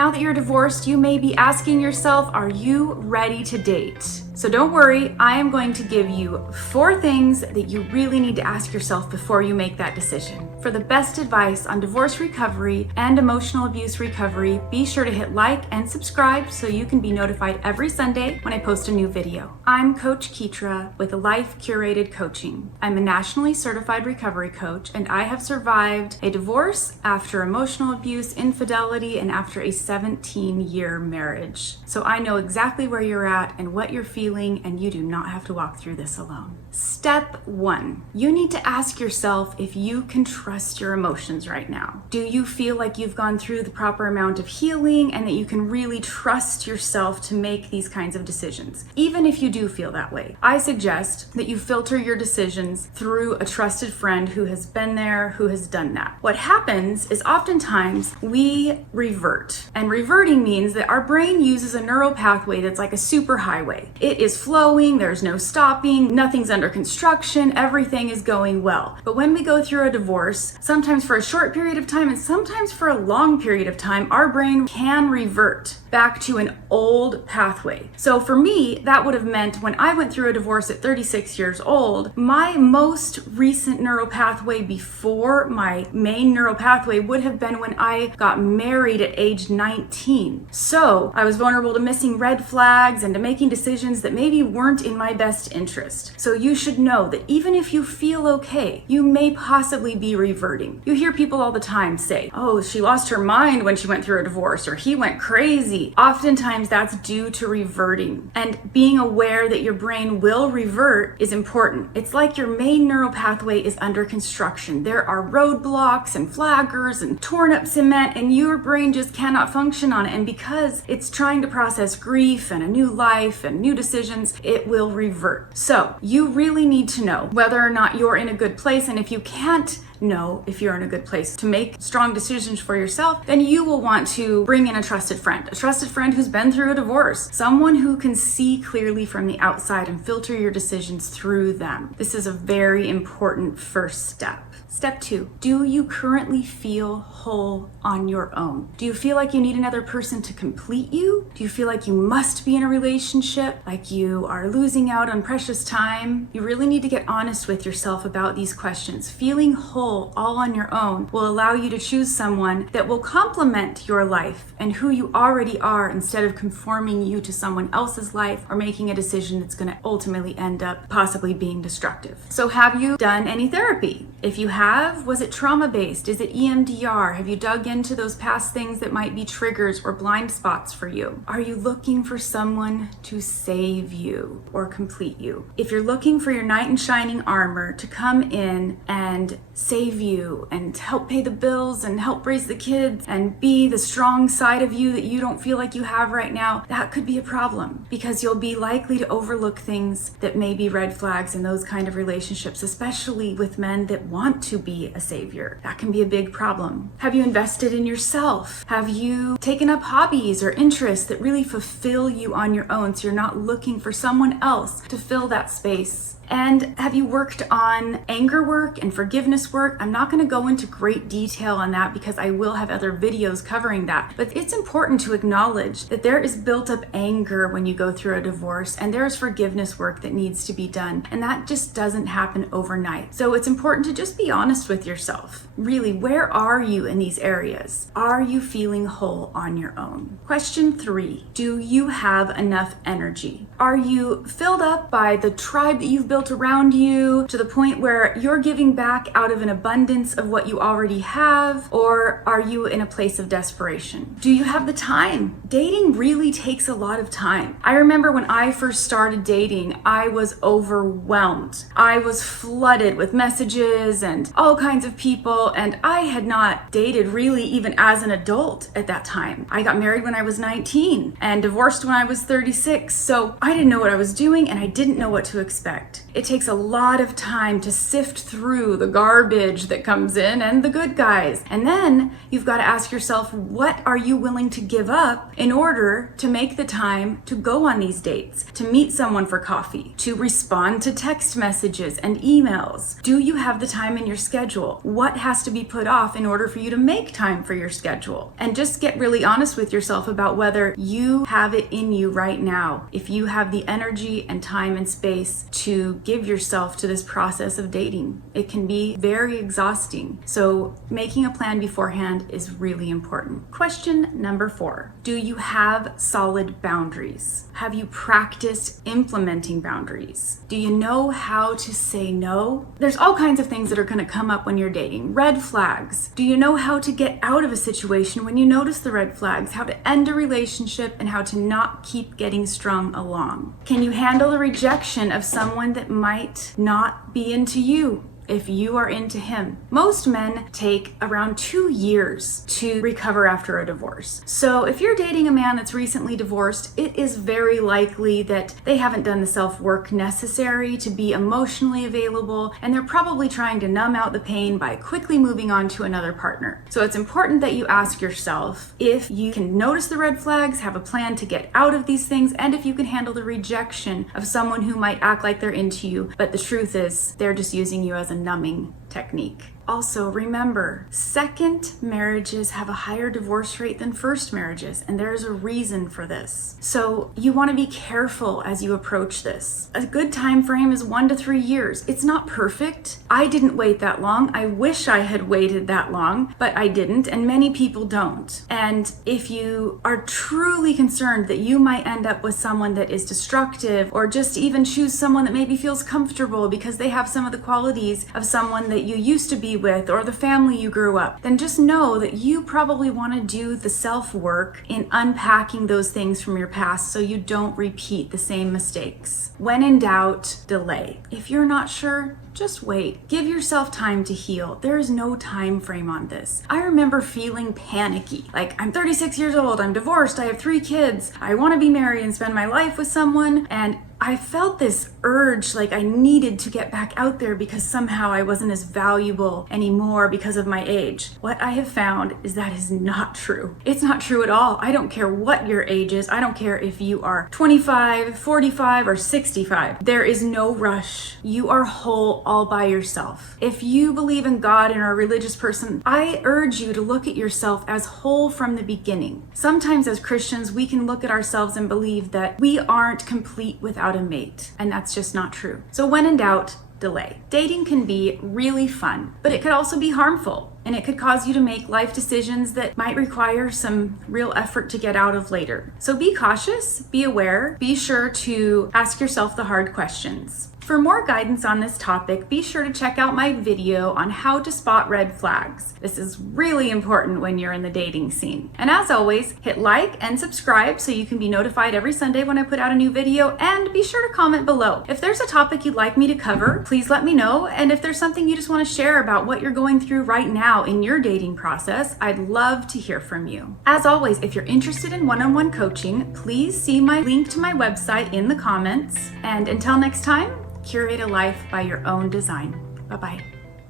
Now that you're divorced, you may be asking yourself, are you ready to date? So don't worry, I am going to give you 4 things that you really need to ask yourself before you make that decision. For the best advice on divorce recovery and emotional abuse recovery, be sure to hit like and subscribe so you can be notified every Sunday when I post a new video. I'm Coach Ketra with Life Curated Coaching. I'm a nationally certified recovery coach, and I have survived a divorce after emotional abuse, infidelity, and after a 17-year marriage. So I know exactly where you're at and what you're feeling, and you do not have to walk through this alone. Step 1, you need to ask yourself if you can trust your emotions right now. Do you feel like you've gone through the proper amount of healing and that you can really trust yourself to make these kinds of decisions? Even if you do feel that way, I suggest that you filter your decisions through a trusted friend who has been there, who has done that. What happens is oftentimes we revert, and reverting means that our brain uses a neural pathway that's like a superhighway. It is flowing, there's no stopping, nothing's under construction, everything is going well. But when we go through a divorce, sometimes for a short period of time and sometimes for a long period of time, our brain can revert back to an old pathway. So for me, that would have meant when I went through a divorce at 36 years old, my most recent neural pathway before my main neural pathway would have been when I got married at age 19. So I was vulnerable to missing red flags and to making decisions that maybe weren't in my best interest. So you should know that even if you feel okay, you may possibly be reverting. You hear people all the time say, oh, she lost her mind when she went through a divorce, or he went crazy. Oftentimes that's due to reverting, and being aware that your brain will revert is important. It's like your main neural pathway is under construction. There are roadblocks and flaggers and torn up cement, and your brain just cannot function on it. And because it's trying to process grief and a new life and new decisions, it will revert. So you really need to know whether or not you're in a good place, and if you can't know if you're in a good place to make strong decisions for yourself, then you will want to bring in a trusted friend who's been through a divorce, someone who can see clearly from the outside and filter your decisions through them. This is a very important first step. Step 2, do you currently feel whole on your own? Do you feel like you need another person to complete you? Do you feel like you must be in a relationship, like you are losing out on precious time? You really need to get honest with yourself about these questions. Feeling whole all on your own will allow you to choose someone that will complement your life and who you already are, instead of conforming you to someone else's life or making a decision that's going to ultimately end up possibly being destructive. So have you done any therapy? If you have, was it trauma-based? Is it EMDR? Have you dug into those past things that might be triggers or blind spots for you? Are you looking for someone to save you or complete you? If you're looking for your knight in shining armor to come in and save you and help pay the bills and help raise the kids and be the strong side of you that you don't feel like you have right now, that could be a problem, because you'll be likely to overlook things that may be red flags in those kind of relationships, especially with men that want to be a savior. That can be a big problem. Have you invested in yourself? Have you taken up hobbies or interests that really fulfill you on your own, so you're not looking for someone else to fill that space? And have you worked on anger work and forgiveness work? I'm not going to go into great detail on that because I will have other videos covering that. But it's important to acknowledge that there is built up anger when you go through a divorce, and there is forgiveness work that needs to be done. And that just doesn't happen overnight. So it's important to just be honest with yourself. Really, where are you in these areas? Are you feeling whole on your own? Question 3, do you have enough energy? Are you filled up by the tribe that you've built around you to the point where you're giving back out of an abundance of what you already have? Or are you in a place of desperation? Do you have the time? Dating really takes a lot of time. I remember when I first started dating, I was overwhelmed. I was flooded with messages and all kinds of people, and I had not dated really even as an adult at that time. I got married when I was 19 and divorced when I was 36, so I didn't know what I was doing and I didn't know what to expect. It takes a lot of time to sift through the garbage that comes in and the good guys. And then you've got to ask yourself, what are you willing to give up in order to make the time to go on these dates, to meet someone for coffee, to respond to text messages and emails? Do you have the time in your schedule? What has to be put off in order for you to make time for your schedule? And just get really honest with yourself about whether you have it in you right now. If you have the energy and time and space to give yourself to this process of dating. It can be very exhausting. So making a plan beforehand is really important. Question number 4. Do you have solid boundaries? Have you practiced implementing boundaries? Do you know how to say no? There's all kinds of things that are going to come up when you're dating. Red flags. Do you know how to get out of a situation when you notice the red flags? How to end a relationship and how to not keep getting strung along? Can you handle the rejection of someone that might not be into you if you are into him? Most men take around 2 years to recover after a divorce. So if you're dating a man that's recently divorced, it is very likely that they haven't done the self-work necessary to be emotionally available, and they're probably trying to numb out the pain by quickly moving on to another partner. So it's important that you ask yourself if you can notice the red flags, have a plan to get out of these things, and if you can handle the rejection of someone who might act like they're into you, but the truth is they're just using you as a numbing technique. Also, remember, second marriages have a higher divorce rate than first marriages, and there's a reason for this. So you want to be careful as you approach this. A good time frame is 1 to 3 years. It's not perfect. I didn't wait that long. I wish I had waited that long, but I didn't, and many people don't. And if you are truly concerned that you might end up with someone that is destructive, or just even choose someone that maybe feels comfortable because they have some of the qualities of someone that you used to be with or the family you grew up, then just know that you probably want to do the self-work in unpacking those things from your past so you don't repeat the same mistakes. When in doubt, delay. If you're not sure, just wait. Give yourself time to heal. There is no time frame on this. I remember feeling panicky. Like, I'm 36 years old, I'm divorced, I have 3 kids, I want to be married and spend my life with someone, and I felt this urge like I needed to get back out there because somehow I wasn't as valuable anymore because of my age. What I have found is that is not true. It's not true at all. I don't care what your age is. I don't care if you are 25, 45, or 65. There is no rush. You are whole all by yourself. If you believe in God and are a religious person, I urge you to look at yourself as whole from the beginning. Sometimes as Christians, we can look at ourselves and believe that we aren't complete without a mate, and that's just not true. So when in doubt, delay. Dating can be really fun, but it could also be harmful, and it could cause you to make life decisions that might require some real effort to get out of later. So be cautious, be aware, be sure to ask yourself the hard questions. For more guidance on this topic, be sure to check out my video on how to spot red flags. This is really important when you're in the dating scene. And as always, hit like and subscribe so you can be notified every Sunday when I put out a new video, and be sure to comment below. If there's a topic you'd like me to cover, please let me know, and if there's something you just want to share about what you're going through right now in your dating process, I'd love to hear from you. As always, if you're interested in one-on-one coaching, please see my link to my website in the comments, and until next time, curate a life by your own design. Bye-bye.